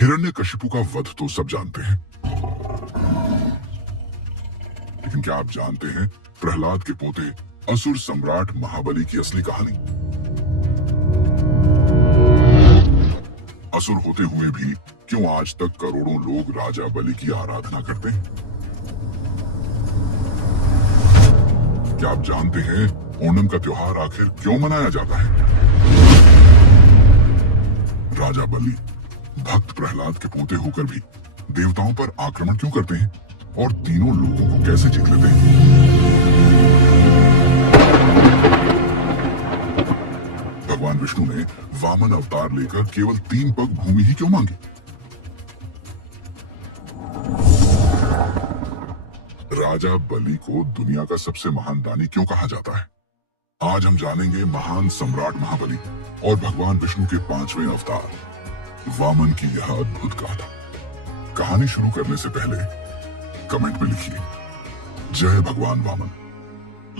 हिरण्यकशिपु का वध तो सब जानते हैं, लेकिन क्या आप जानते हैं प्रहलाद के पोते असुर सम्राट महाबली की असली कहानी? असुर होते हुए भी क्यों आज तक करोड़ों लोग राजा बलि की आराधना करते हैं? क्या आप जानते हैं ओणम का त्योहार आखिर क्यों मनाया जाता है? राजा बलि भक्त प्रहलाद के पोते होकर भी देवताओं पर आक्रमण क्यों करते हैं और तीनों लोगों को कैसे जीत लेते हैं? भगवान विष्णु ने वामन अवतार लेकर केवल 3 पग भूमि ही क्यों मांगी? राजा बलि को दुनिया का सबसे महान दानी क्यों कहा जाता है? आज हम जानेंगे महान सम्राट महाबली और भगवान विष्णु के 5वें अवतार वामन की यह अद्भुत गाथा। कहानी शुरू करने से पहले कमेंट में लिखिए जय भगवान वामन।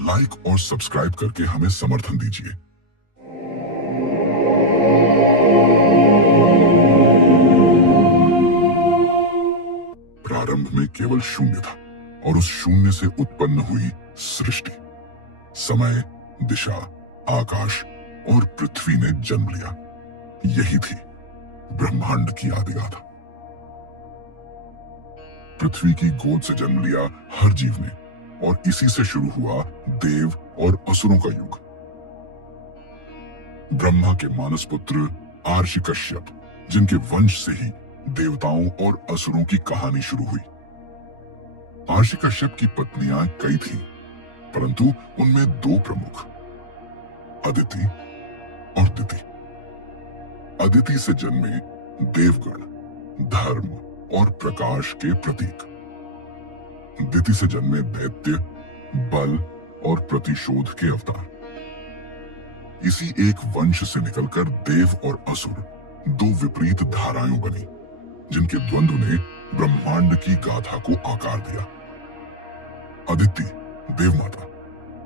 लाइक और सब्सक्राइब करके हमें समर्थन दीजिए। प्रारंभ में केवल शून्य था और उस शून्य से उत्पन्न हुई सृष्टि। समय, दिशा, आकाश और पृथ्वी ने जन्म लिया। यही थी ब्रह्मांड की आदिगाथा। पृथ्वी की गोद से जन्म लिया हर जीव ने और इसी से शुरू हुआ देव और असुरों का युग। ब्रह्मा के मानस पुत्र आर्षि कश्यप, जिनके वंश से ही देवताओं और असुरों की कहानी शुरू हुई। आर्षि कश्यप की पत्नियां कई थीं, परंतु उनमें 2 प्रमुख, अदिति और दिति। अदिति से जन्मे देवगण, धर्म और प्रकाश के प्रतीक। दिति से जन्मे दैत्य, बल और प्रतिशोध के अवतार। इसी एक वंश से निकलकर देव और असुर 2 विपरीत धाराएं बनी, जिनके द्वंद्व ने ब्रह्मांड की गाथा को आकार दिया। अदिति देवमाता,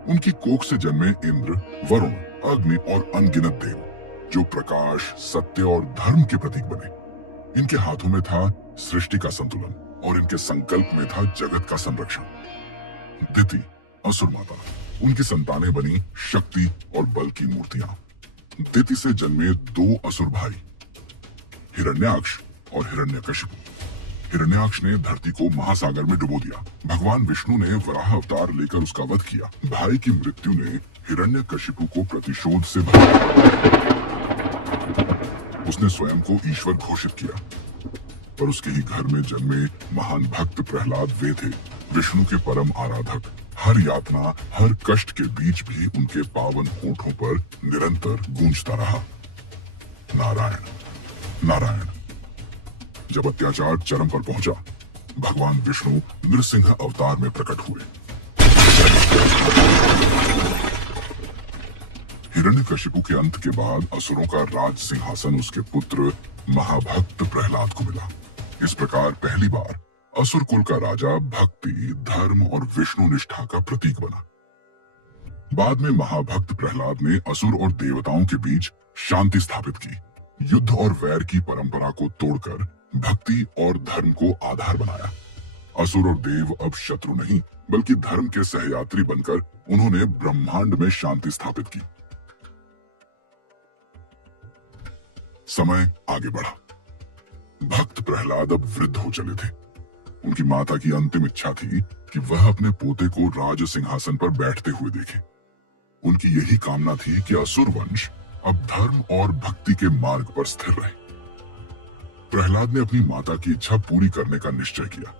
उनकी कोख से जन्मे इंद्र, वरुण, अग्नि और अनगिनत देव, जो प्रकाश, सत्य और धर्म के प्रतीक बने। इनके हाथों में था सृष्टि का संतुलन और इनके संकल्प में था जगत का संरक्षण। दिति असुर माता, उनकी संतानें बनी शक्ति और बल की मूर्तियां। दिति से जन्मे 2 असुर भाई, हिरण्याक्ष और हिरण्यकशिपु। हिरण्याक्ष ने धरती को महासागर में डुबो दिया। भगवान विष्णु ने वराह अवतार लेकर उसका वध किया। भाई की मृत्यु ने हिरण्यकशिपु को प्रतिशोध से भरा। उसने स्वयं को ईश्वर घोषित किया, पर उसके ही घर में जन्मे महान भक्त प्रहलाद वे थे विष्णु के परम आराधक। हर यातना, हर कष्ट के बीच भी उनके पावन होठों पर निरंतर गूंजता रहा, नारायण नारायण। जब अत्याचार चरम पर पहुंचा, भगवान विष्णु नृसिंह अवतार में प्रकट हुए। हिरण्यकशिपु के अंत के बाद असुरों का राज सिंहासन उसके पुत्र महाभक्त प्रहलाद को मिला। इस प्रकार पहली बार असुर कुल का राजा भक्ति, धर्म और विष्णु निष्ठा का प्रतीक बना। बाद में महाभक्त प्रहलाद ने असुर और देवताओं के बीच शांति स्थापित की, युद्ध और वैर की परंपरा को तोड़कर भक्ति और धर्म को आधार बनाया। असुर और देव अब शत्रु नहीं, बल्कि धर्म के सहयात्री बनकर उन्होंने ब्रह्मांड में शांति स्थापित की। समय आगे बढ़ा। भक्त प्रहलाद अब वृद्ध हो चले थे। उनकी माता की अंतिम इच्छा थी कि वह अपने पोते को राज सिंहासन पर बैठते हुए देखे। उनकी यही कामना थी कि असुर वंश अब धर्म और भक्ति के मार्ग पर स्थिर रहे। प्रहलाद ने अपनी माता की इच्छा पूरी करने का निश्चय किया।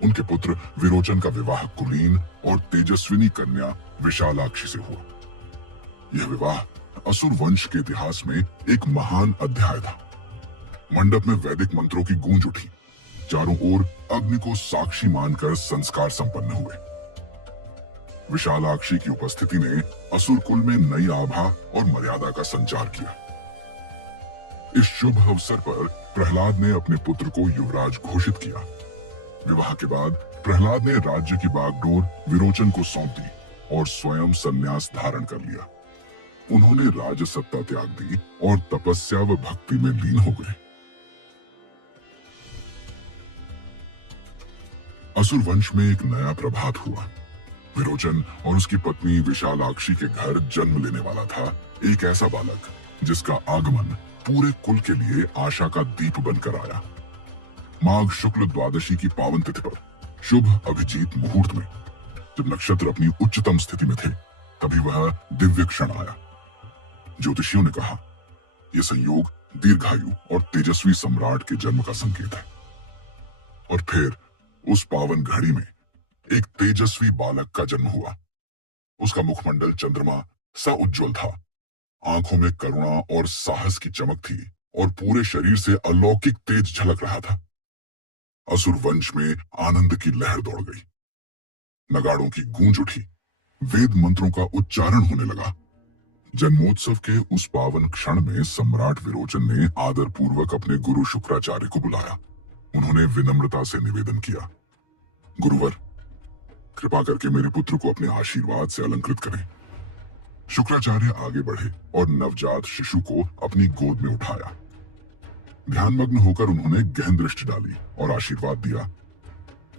उनके पुत्र विरोचन का विवाह कुलीन और तेजस्विनी कन्या विशालाक्षी से हुआ। यह विवाह असुर वंश के इतिहास में एक महान अध्याय था। मंडप में वैदिक मंत्रों की गूंज उठी। चारों ओर अग्नि को साक्षी मानकर संस्कार संपन्न हुए। विशालाक्षी की उपस्थिति ने असुर कुल में नई आभा और मर्यादा का संचार किया। इस शुभ अवसर पर प्रहलाद ने अपने पुत्र को युवराज घोषित किया। विवाह के बाद प्रहलाद ने राज्य की बागडोर विरोचन को सौंप दी और स्वयं संन्यास धारण कर लिया। उन्होंने राजसत्ता त्याग दी और तपस्या व भक्ति में लीन हो गए। असुर वंश में एक नया प्रभात हुआ। विरोचन और उसकी पत्नी विशालाक्षी के घर जन्म लेने वाला था एक ऐसा बालक जिसका आगमन पूरे कुल के लिए आशा का दीप बनकर आया। माघ शुक्ल द्वादशी की पावन तिथि पर शुभ अभिजीत मुहूर्त में जब नक्षत्र अपनी उच्चतम स्थिति में थे, तभी वह दिव्य क्षण आया। ज्योतिषियों ने कहा, यह संयोग दीर्घायु और तेजस्वी सम्राट के जन्म का संकेत है। और फिर उस पावन घड़ी में एक तेजस्वी बालक का जन्म हुआ। उसका मुखमंडल चंद्रमा सा उज्जवल था, आंखों में करुणा और साहस की चमक थी और पूरे शरीर से अलौकिक तेज झलक रहा था। असुर वंश में आनंद की लहर दौड़ गई, नगाड़ों की गूंज उठी, वेद मंत्रों का उच्चारण होने लगा। जन्मोत्सव के उस पावन क्षण में सम्राट विरोचन ने आदर पूर्वक अपने गुरु शुक्राचार्य को बुलाया। उन्होंने विनम्रता से निवेदन किया, गुरुवर, कृपा करके मेरे पुत्र को अपने आशीर्वाद से अलंकृत करें। शुक्राचार्य आगे बढ़े और नवजात शिशु को अपनी गोद में उठाया। ध्यानमग्न होकर उन्होंने गहन दृष्टि डाली और आशीर्वाद दिया,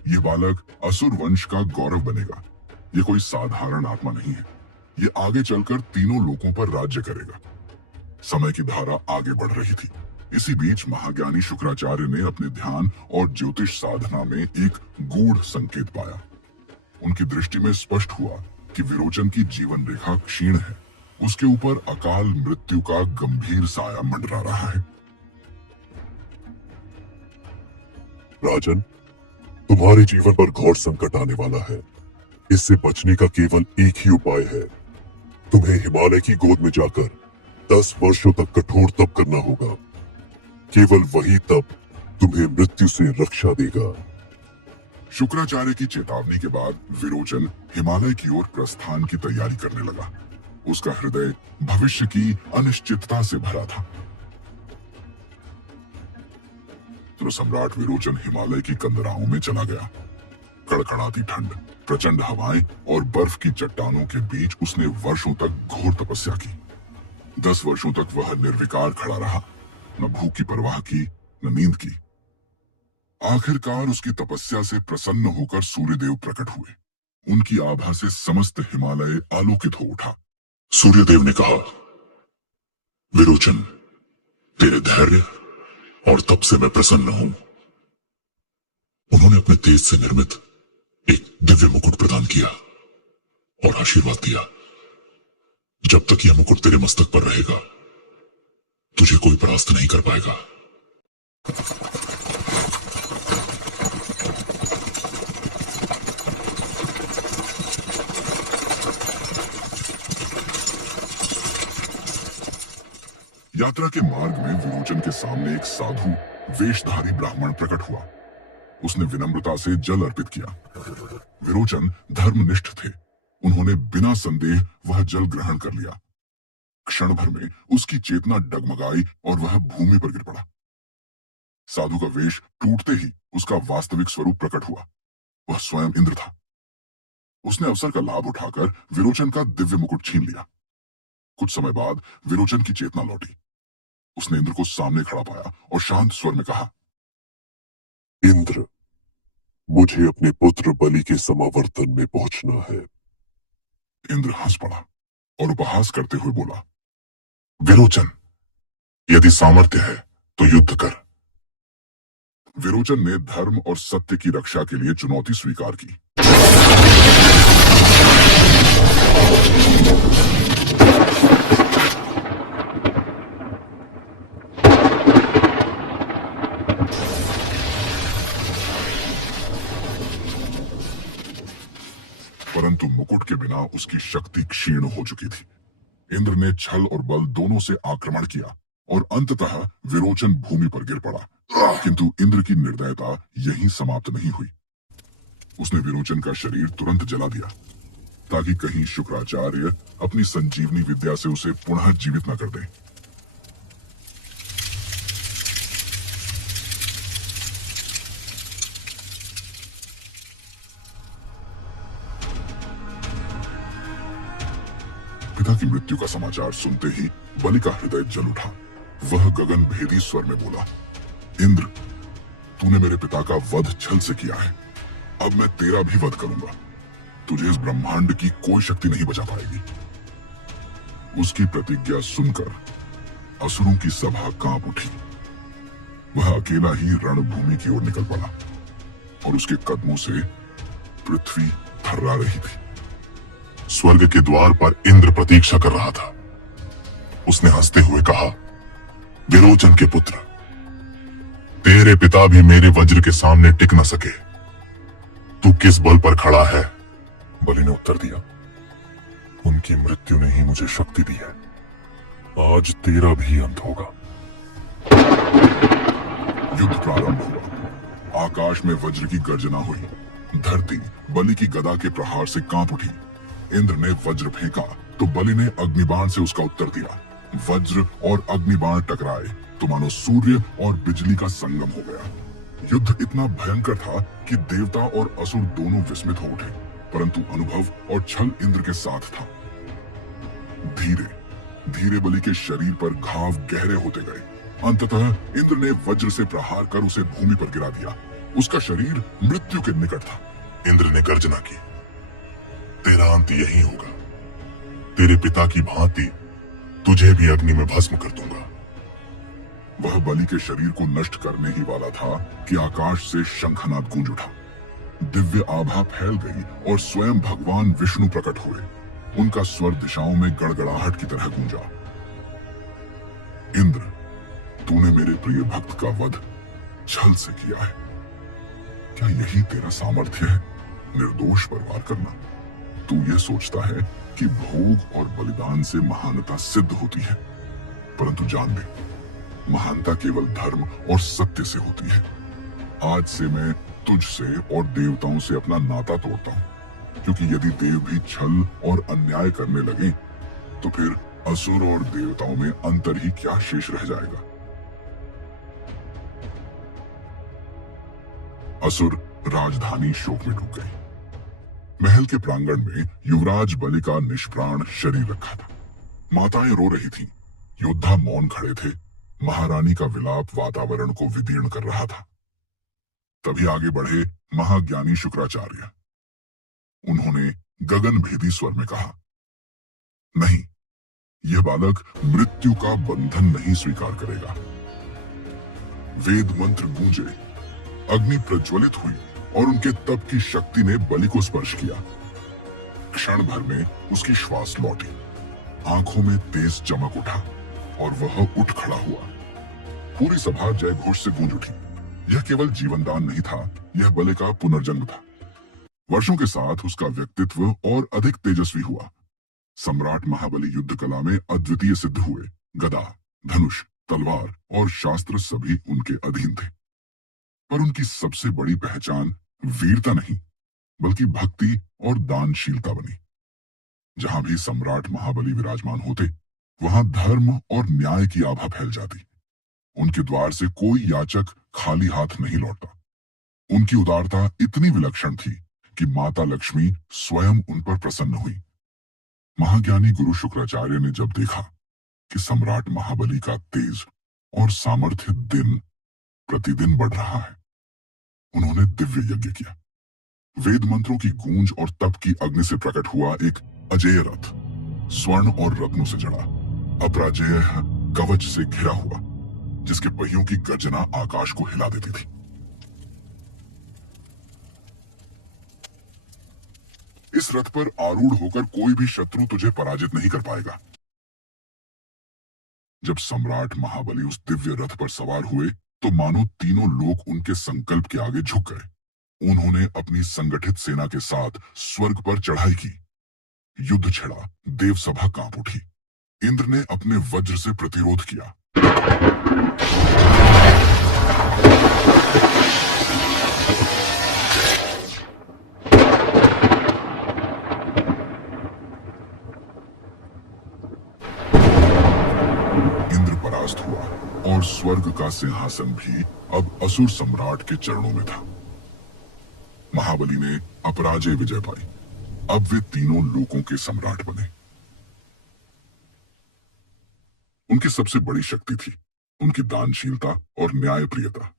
यह बालक असुर वंश का गौरव बनेगा। यह कोई साधारण आत्मा नहीं है, ये आगे चलकर तीनों लोकों पर राज्य करेगा। समय की धारा आगे बढ़ रही थी। इसी बीच महाज्ञानी शुक्राचार्य ने अपने ध्यान और ज्योतिष साधना में एक गूढ़ संकेत पाया। उनकी दृष्टि में स्पष्ट हुआ कि विरोचन की जीवन रेखा क्षीण है, उसके ऊपर अकाल मृत्यु का गंभीर साया मंडरा रहा है। राजन, तुम्हारे जीवन पर घोर संकट आने वाला है। इससे बचने का केवल एक ही उपाय है। तुम्हें हिमालय की गोद में जाकर 10 वर्षों तक कठोर तप करना होगा। केवल वही तप तुम्हें मृत्यु से रक्षा देगा। शुक्राचार्य की चेतावनी के बाद विरोचन हिमालय की ओर प्रस्थान की तैयारी करने लगा। उसका हृदय भविष्य की अनिश्चितता से भरा था। तो सम्राट विरोचन हिमालय की कंदराओं में चला गया। कड़कड़ाती ठंड, प्रचंड हवाएं और बर्फ की चट्टानों के बीच उसने वर्षों तक घोर तपस्या की। 10 वर्षों तक वह निर्विकार खड़ा रहा, न भूख की परवाह की, न नींद की। आखिरकार उसकी तपस्या से प्रसन्न होकर सूर्यदेव प्रकट हुए। उनकी आभा से समस्त हिमालय आलोकित हो उठा। सूर्यदेव ने कहा, विरोचन, तेरे धैर्य और तप से मैं प्रसन्न हूं। उन्होंने अपने तेज से निर्मित एक दिव्य मुकुट प्रदान किया और आशीर्वाद दिया, जब तक यह मुकुट तेरे मस्तक पर रहेगा, तुझे कोई परास्त नहीं कर पाएगा। यात्रा के मार्ग में विरोचन के सामने एक साधु वेशधारी ब्राह्मण प्रकट हुआ। उसने विनम्रता से जल अर्पित किया। विरोचन धर्मनिष्ठ थे। उन्होंने बिना संदेह वह जल ग्रहण कर लिया। क्षण भर में उसकी चेतना डगमगाई और वह भूमि पर गिर पड़ा। साधु का वेश टूटते ही उसका वास्तविक स्वरूप प्रकट हुआ। वह स्वयं इंद्र था। उसने अवसर का लाभ उठाकर विरोचन का दिव्य मुकुट छीन लिया। कुछ समय बाद विरोचन की चेतना लौटी। उसने इंद्र को सामने खड़ा पाया और शांत स्वर में कहा, इंद्र, मुझे अपने पुत्र बलि के समावर्तन में पहुंचना है। इंद्र हंस पड़ा और उपहास करते हुए बोला, विरोचन, यदि सामर्थ्य है तो युद्ध कर। विरोचन ने धर्म और सत्य की रक्षा के लिए चुनौती स्वीकार की। परंतु मुकुट के बिना उसकी शक्ति क्षीण हो चुकी थी। इंद्र ने छल और बल दोनों से आक्रमण किया और अंततः विरोचन भूमि पर गिर पड़ा। किंतु इंद्र की निर्दयता यहीं समाप्त नहीं हुई। उसने विरोचन का शरीर तुरंत जला दिया ताकि कहीं शुक्राचार्य अपनी संजीवनी विद्या से उसे पुनः जीवित न कर दें। पिता की मृत्यु का समाचार सुनते ही बलि का हृदय जल उठा। वह गगन भेदी स्वर में बोला, इंद्र, तूने मेरे पिता का वध छल से किया है। अब मैं तेरा भी वध करूंगा। तुझे इस ब्रह्मांड की कोई शक्ति नहीं बचा पाएगी। उसकी प्रतिज्ञा सुनकर असुरों की सभा कांप उठी। वह अकेला ही रणभूमि की ओर निकल पड़ा और उसके कदमों से पृथ्वी थर्रा रही थी। स्वर्ग के द्वार पर इंद्र प्रतीक्षा कर रहा था। उसने हंसते हुए कहा, विरोचन के पुत्र, तेरे पिता भी मेरे वज्र के सामने टिक न सके। तू किस बल पर खड़ा है? बलि ने उत्तर दिया, उनकी मृत्यु ने ही मुझे शक्ति दी है। आज तेरा भी अंत होगा। युद्ध प्रारंभ हुआ। आकाश में वज्र की गर्जना हुई। धरती बलि की गदा के प्रहार से कांप उठी। इंद्र ने वज्र फेंका तो बलि ने अग्निबाण से उसका उत्तर दिया। वज्र और अग्निबाण टकराए तो मानो सूर्य और बिजली का संगम हो गया। युद्ध इतना भयंकर था कि देवता और असुर दोनों विस्मित हो उठे, परंतु अनुभव और छल इंद्र के साथ था। धीरे धीरे बलि के शरीर पर घाव गहरे होते गए। अंततः इंद्र ने वज्र से प्रहार कर उसे भूमि पर गिरा दिया। उसका शरीर मृत्यु के निकट था। इंद्र ने गर्जना की, तेरा अंत यही होगा। तेरे पिता की भांति तुझे भी अग्नि में भस्म कर दूंगा। वह बलि के शरीर को नष्ट करने ही वाला था कि आकाश से शंखनाद गूंज उठा। दिव्य आभा फैल गई और स्वयं भगवान विष्णु प्रकट हुए। उनका स्वर दिशाओं में गड़गड़ाहट की तरह गूंजा। इंद्र, तूने मेरे प्रिय भक्त का वध छल से किया है। क्या यही तेरा सामर्थ्य है, निर्दोष पर वार करना? तू ये सोचता है कि भोग और बलिदान से महानता सिद्ध होती है, परंतु जान ले, महानता केवल धर्म और सत्य से होती है। आज से मैं तुझसे और देवताओं से अपना नाता तोड़ता हूं, क्योंकि यदि देव भी छल और अन्याय करने लगे तो फिर असुर और देवताओं में अंतर ही क्या शेष रह जाएगा। असुर राजधानी शोक में डूब गई। महल के प्रांगण में युवराज बलि का निष्प्राण शरीर रखा था। माताएं रो रही थीं, योद्धा मौन खड़े थे। महारानी का विलाप वातावरण को विदीर्ण कर रहा था। तभी आगे बढ़े महाज्ञानी शुक्राचार्य। उन्होंने गगन भेदी स्वर में कहा, नहीं, यह बालक मृत्यु का बंधन नहीं स्वीकार करेगा। वेद मंत्र गूंजे, अग्नि प्रज्वलित हुई और उनके तप की शक्ति ने बलि को स्पर्श किया। क्षण भर में उसकी श्वास लौटी, आंखों में तेज चमक उठा और वह उठ खड़ा हुआ। पूरी सभा जय घोष से गूंज उठी। यह केवल जीवनदान नहीं था, यह बलि का पुनर्जन्म था। वर्षों के साथ उसका व्यक्तित्व और अधिक तेजस्वी हुआ। सम्राट महाबली युद्ध कला में अद्वितीय सिद्ध हुए। गदा, धनुष, तलवार और शास्त्र सभी उनके अधीन थे। पर उनकी सबसे बड़ी पहचान वीरता नहीं, बल्कि भक्ति और दानशीलता बनी। जहां भी सम्राट महाबली विराजमान होते, वहां धर्म और न्याय की आभा फैल जाती। उनके द्वार से कोई याचक खाली हाथ नहीं लौटता। उनकी उदारता इतनी विलक्षण थी कि माता लक्ष्मी स्वयं उन पर प्रसन्न हुई। महाज्ञानी गुरु शुक्राचार्य ने जब देखा कि सम्राट महाबली का तेज और सामर्थ्य दिन प्रतिदिन बढ़ रहा है, उन्होंने दिव्य यज्ञ किया। वेद मंत्रों की गूंज और तप की अग्नि से प्रकट हुआ एक अजेय रथ, स्वर्ण और रत्नों से जड़ा, अपराजेय कवच से घिरा हुआ, जिसके पहियों की गर्जना आकाश को हिला देती थी। इस रथ पर आरूढ़ होकर कोई भी शत्रु तुझे पराजित नहीं कर पाएगा। जब सम्राट महाबली उस दिव्य रथ पर सवार हुए तो मानो तीनों लोग उनके संकल्प के आगे झुक गए। उन्होंने अपनी संगठित सेना के साथ स्वर्ग पर चढ़ाई की। युद्ध छिड़ा, देवसभा कांप उठी। इंद्र ने अपने वज्र से प्रतिरोध किया। इंद्र परास्त हुआ और स्वर्ग का सिंहासन भी अब असुर सम्राट के चरणों में था। महाबली ने अपराजय विजय पाई। अब वे तीनों लोकों के सम्राट बने। उनकी सबसे बड़ी शक्ति थी उनकी दानशीलता और न्यायप्रियता।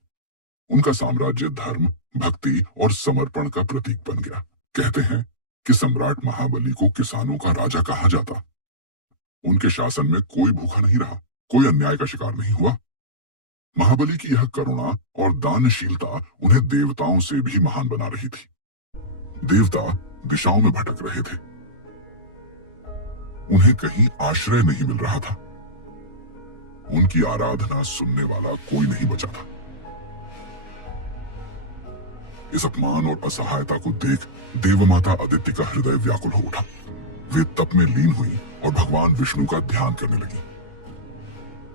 उनका साम्राज्य धर्म, भक्ति और समर्पण का प्रतीक बन गया। कहते हैं कि सम्राट महाबली को किसानों का राजा कहा जाता। उनके शासन में कोई भूखा नहीं रहा, कोई अन्याय का शिकार नहीं हुआ। महाबली की यह करुणा और दानशीलता उन्हें देवताओं से भी महान बना रही थी। देवता दिशाओं में भटक रहे थे, उन्हें कहीं आश्रय नहीं मिल रहा था। उनकी आराधना सुनने वाला कोई नहीं बचा था। इस अपमान और असहायता को देख देवमाता अदिति का हृदय व्याकुल हो उठा। वे तप में लीन हुई और भगवान विष्णु का ध्यान करने लगी।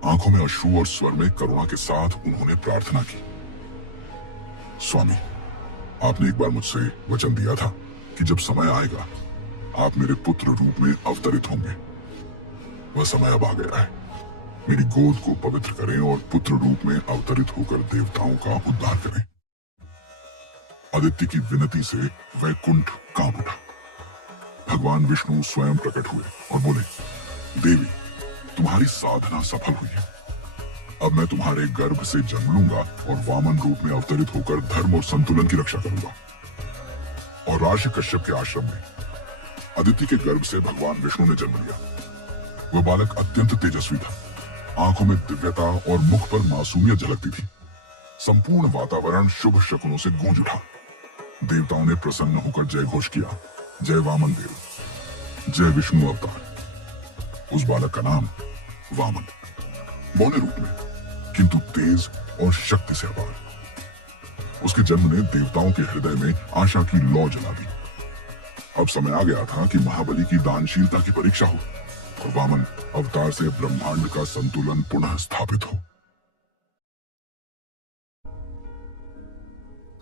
आंखों में अश्रु और स्वर में करुणा के साथ उन्होंने प्रार्थना की, स्वामी, आपने एक बार मुझसे वचन दिया था कि जब समय आएगा आप मेरे पुत्र रूप में अवतरित होंगे। वह समय अब आ गया है। मेरी गोद को पवित्र करें और पुत्र रूप में अवतरित होकर देवताओं का उद्धार करें। आदित्य की विनती से वैकुंठ कांप उठा। भगवान विष्णु स्वयं प्रकट हुए और बोले, देवी, तुम्हारी साधना सफल हुई है। अब मैं तुम्हारे गर्भ से जन्म लूंगा और वामन रूप में अवतरित होकर धर्म और संतुलन की रक्षा करूंगा। और राशि कश्यप के आश्रम में अदिति के गर्भ से भगवान विष्णु ने जन्म लिया। वह बालक अत्यंत तेजस्वी था। आंखों में दिव्यता और मुख पर मासूमियत झलकती थी। संपूर्ण वातावरण शुभ शकुनों से गूंज उठा। देवताओं ने प्रसन्न होकर जय घोष किया, जय वामन देव, जय विष्णु अवतार। उस बालक का नाम वामन, बौने रूप में किंतु तेज और शक्ति से अपार। उसके जन्म ने देवताओं के हृदय में आशा की लौ जला दी। अब समय आ गया था कि महाबली की दानशीलता की परीक्षा हो और वामन अवतार से ब्रह्मांड का संतुलन पुनः स्थापित हो।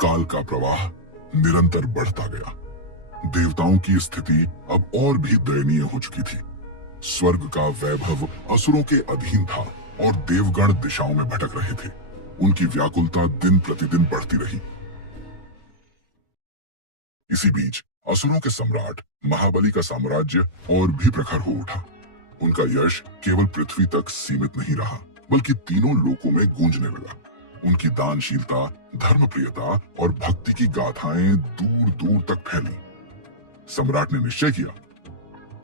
काल का प्रवाह निरंतर बढ़ता गया। देवताओं की स्थिति अब और भी दयनीय हो चुकी थी। स्वर्ग का वैभव असुरों के अधीन था और देवगण दिशाओं में भटक रहे थे। उनकी व्याकुलता दिन प्रतिदिन बढ़ती रही। इसी बीच असुरों के सम्राट महाबली का साम्राज्य और भी प्रखर हो उठा। उनका यश केवल पृथ्वी तक सीमित नहीं रहा, बल्कि तीनों लोकों में गूंजने लगा। उनकी दानशीलता, धर्मप्रियता और भक्ति की गाथाएं दूर दूर तक फैली। सम्राट ने निश्चय किया,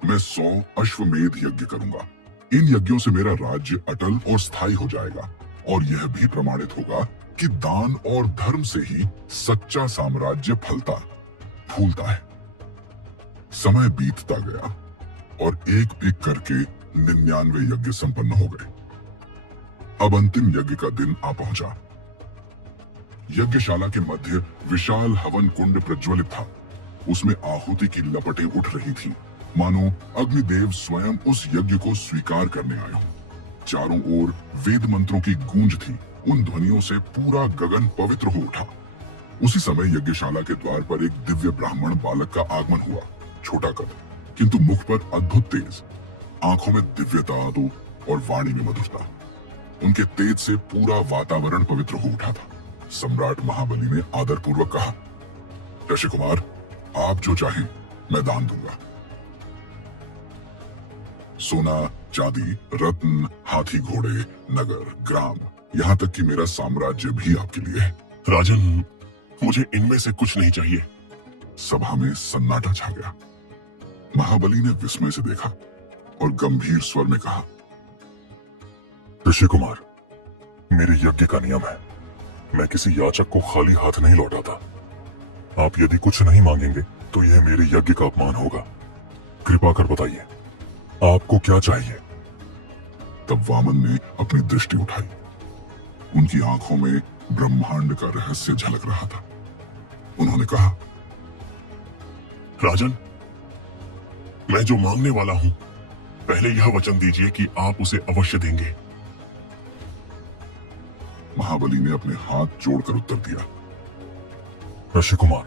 मैं 100 अश्वमेध यज्ञ करूंगा। इन यज्ञों से मेरा राज्य अटल और स्थायी हो जाएगा और यह भी प्रमाणित होगा कि दान और धर्म से ही सच्चा साम्राज्य फलता फूलता है। समय बीतता गया और एक एक करके 99 यज्ञ संपन्न हो गए। अब अंतिम यज्ञ का दिन आ पहुंचा। यज्ञशाला के मध्य विशाल हवन कुंड प्रज्वलित था। उसमें आहुति की लपटें उठ रही थी, मानो अग्निदेव स्वयं उस यज्ञ को स्वीकार करने आए हों। चारों ओर वेद मंत्रों की गूंज थी। उन ध्वनियों से पूरा गगन पवित्र हो उठा। उसी समय यज्ञशाला के द्वार पर एक दिव्य ब्राह्मण बालक का आगमन हुआ। छोटा कद, किंतु मुख पर अद्भुत तेज, आंखों में दिव्यता तो और वाणी में मधुरता। उनके तेज से पूरा वातावरण पवित्र हो उठा था। सम्राट महाबली ने आदरपूर्वक कहा, ऋषि कुमार, आप जो चाहें मैं दान दूंगा। सोना, चांदी, रत्न, हाथी घोड़े, नगर, ग्राम, यहाँ तक कि मेरा साम्राज्य भी आपके लिए है। राजन, मुझे इनमें से कुछ नहीं चाहिए। सभा में सन्नाटा छा गया। महाबली ने विस्मय से देखा और गंभीर स्वर में कहा, ऋषि कुमार, मेरे यज्ञ का नियम है, मैं किसी याचक को खाली हाथ नहीं लौटाता। आप यदि कुछ नहीं मांगेंगे तो यह मेरे यज्ञ का अपमान होगा। कृपा कर बताइए, आपको क्या चाहिए? तब वामन ने अपनी दृष्टि उठाई। उनकी आंखों में ब्रह्मांड का रहस्य झलक रहा था। उन्होंने कहा, राजन, मैं जो मांगने वाला हूं, पहले यह वचन दीजिए कि आप उसे अवश्य देंगे। महाबली ने अपने हाथ जोड़कर उत्तर दिया, ऋषि कुमार,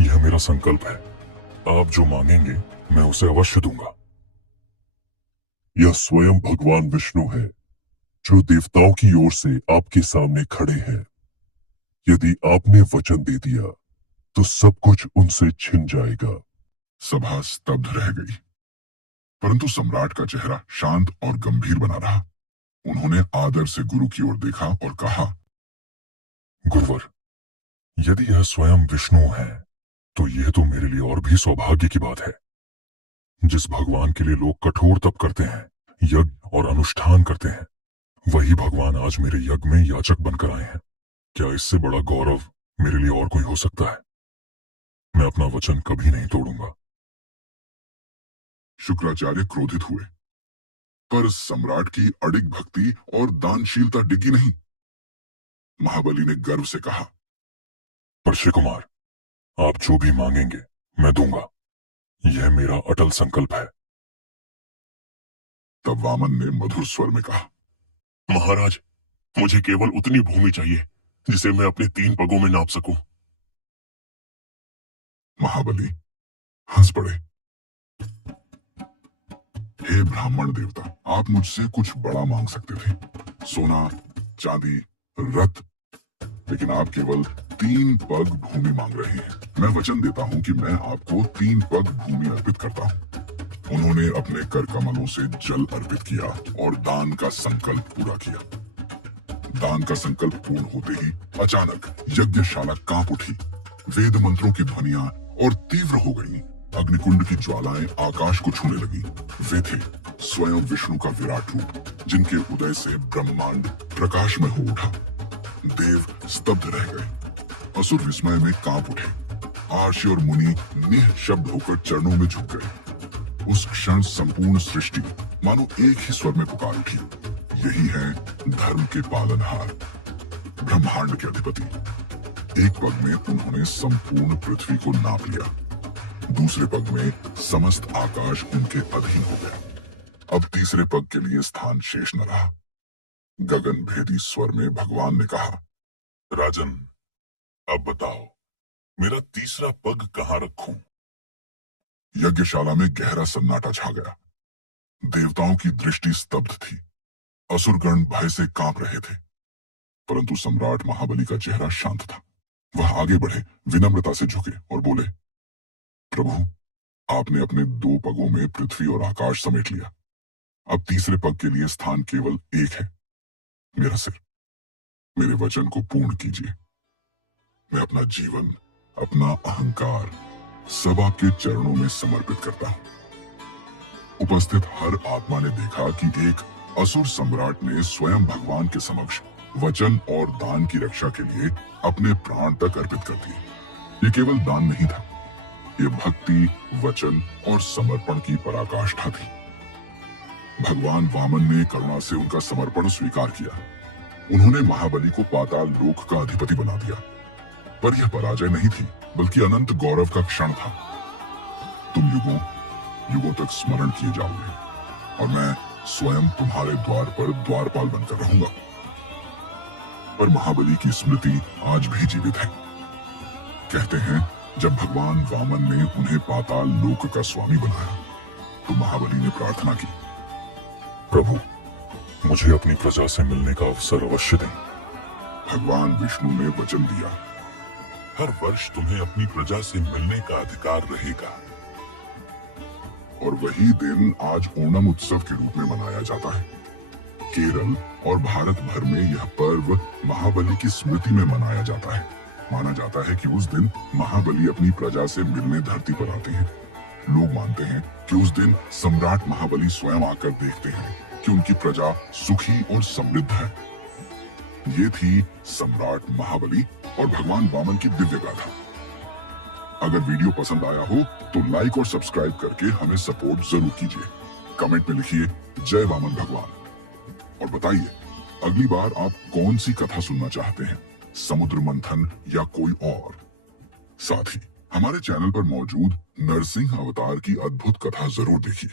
यह मेरा संकल्प है। आप जो मांगेंगे मैं उसे अवश्य दूंगा। यह स्वयं भगवान विष्णु है जो देवताओं की ओर से आपके सामने खड़े हैं। यदि आपने वचन दे दिया तो सब कुछ उनसे छिन जाएगा। सभा स्तब्ध रह गई, परंतु सम्राट का चेहरा शांत और गंभीर बना रहा। उन्होंने आदर से गुरु की ओर देखा और कहा, गुरुवर, यदि यह स्वयं विष्णु है तो यह तो मेरे लिए और भी सौभाग्य की बात है। जिस भगवान के लिए लोग कठोर तप करते हैं, यज्ञ और अनुष्ठान करते हैं, वही भगवान आज मेरे यज्ञ में याचक बनकर आए हैं। क्या इससे बड़ा गौरव मेरे लिए और कोई हो सकता है? मैं अपना वचन कभी नहीं तोड़ूंगा। शुक्राचार्य क्रोधित हुए, पर सम्राट की अडिग भक्ति और दानशीलता डिगी नहीं। महाबली ने गर्व से कहा, परशे कुमार, आप जो भी मांगेंगे मैं दूंगा। यह मेरा अटल संकल्प है। तब वामन ने मधुर स्वर में कहा, महाराज, मुझे केवल उतनी भूमि चाहिए जिसे मैं अपने 3 पगों में नाप सकूं। महाबली हंस पड़े। हे ब्राह्मण देवता, आप मुझसे कुछ बड़ा मांग सकते थे, सोना, चांदी, रत्न, लेकिन आप केवल 3 पग भूमि मांग रहे हैं। मैं वचन देता हूं कि मैं आपको 3 पग भूमि अर्पित करता हूं। उन्होंने अपने कर कमलों से जल अर्पित किया और दान का संकल्प पूरा किया। दान का संकल्प पूर्ण होते ही अचानक यज्ञशाला कांप उठी। वेद मंत्रों की ध्वनियां और तीव्र हो गईं। अग्निकुंड की ज्वालाएं आकाश को छूने लगी। वे थे स्वयं विष्णु का विराट रूप, जिनके उदय से ब्रह्मांड प्रकाशमय हो उठा। देव स्तब्ध रह गए। असुर विस्मय में कांप उठे। आर्षि और मुनि निःशब्द होकर चरणों में झुक गए। उस क्षण संपूर्ण सृष्टि मानो एक ही स्वर में पुकार उठी, यही है धर्म के पालनहार, ब्रह्मांड के अधिपति। एक पग में उन्होंने संपूर्ण पृथ्वी को नाप लिया, दूसरे पग में समस्त आकाश उनके अधीन हो गया। अब तीसरे पग के लिए स्थान शेष न रहा। गगन भेदी स्वर में भगवान ने कहा, राजन, अब बताओ मेरा तीसरा पग कहां रखूं? यज्ञशाला में गहरा सन्नाटा छा गया। देवताओं की दृष्टि स्तब्ध थी। असुरगण भय से कांप रहे थे, परंतु सम्राट महाबली का चेहरा शांत था। वह आगे बढ़े, विनम्रता से झुके और बोले, प्रभु, आपने अपने 2 पगों में पृथ्वी और आकाश समेट लिया। अब तीसरे पग के लिए स्थान केवल एक है, मेरा सिर। मेरे वचन को पूर्ण कीजिए। मैं अपना जीवन, अपना अहंकार सब आपके चरणों में समर्पित करता हूं। उपस्थित हर आत्मा ने देखा कि एक असुर सम्राट ने स्वयं भगवान के समक्ष वचन और दान की रक्षा के लिए अपने प्राण तक अर्पित कर दिए। ये केवल दान नहीं था, ये भक्ति, वचन और समर्पण की पराकाष्ठा थी। भगवान वामन ने करुणा से उनका समर्पण स्वीकार किया। उन्होंने महाबली को पाताल लोक का अधिपति बना दिया। पर यह पराजय नहीं थी, बल्कि अनंत गौरव का क्षण था। तुम युगों युगों तक स्मरण किए जाओगे और मैं स्वयं तुम्हारे द्वार पर द्वारपाल बनकर रहूंगा। पर महाबली की स्मृति आज भी जीवित है। कहते हैं, जब भगवान वामन ने उन्हें पाताल लोक का स्वामी बनाया तो महाबली ने प्रार्थना की, प्रभु, मुझे अपनी प्रजा से मिलने का अवसर अवश्य दें। भगवान विष्णु ने वचन दिया, हर वर्ष तुम्हें अपनी प्रजा से मिलने का अधिकार रहेगा। और वही दिन आज ओणम उत्सव के रूप में मनाया जाता है। केरल और भारत भर में यह पर्व महाबली की स्मृति में मनाया जाता है। माना जाता है कि उस दिन महाबली अपनी प्रजा से मिलने धरती पर आते हैं। लोग मानते हैं कि उस दिन सम्राट महाबली स्वयं आकर देखते हैं कि उनकी प्रजा सुखी और समृद्ध है। ये थी सम्राट महाबली और भगवान वामन की दिव्य गाथा। अगर वीडियो पसंद आया हो तो लाइक और सब्सक्राइब करके हमें सपोर्ट जरूर कीजिए। कमेंट में लिखिए जय वामन भगवान और बताइए अगली बार आप कौन सी कथा सुनना चाहते हैं, समुद्र मंथन या कोई और। साथ ही हमारे चैनल पर मौजूद नरसिंह अवतार की अद्भुत कथा जरूर देखिए।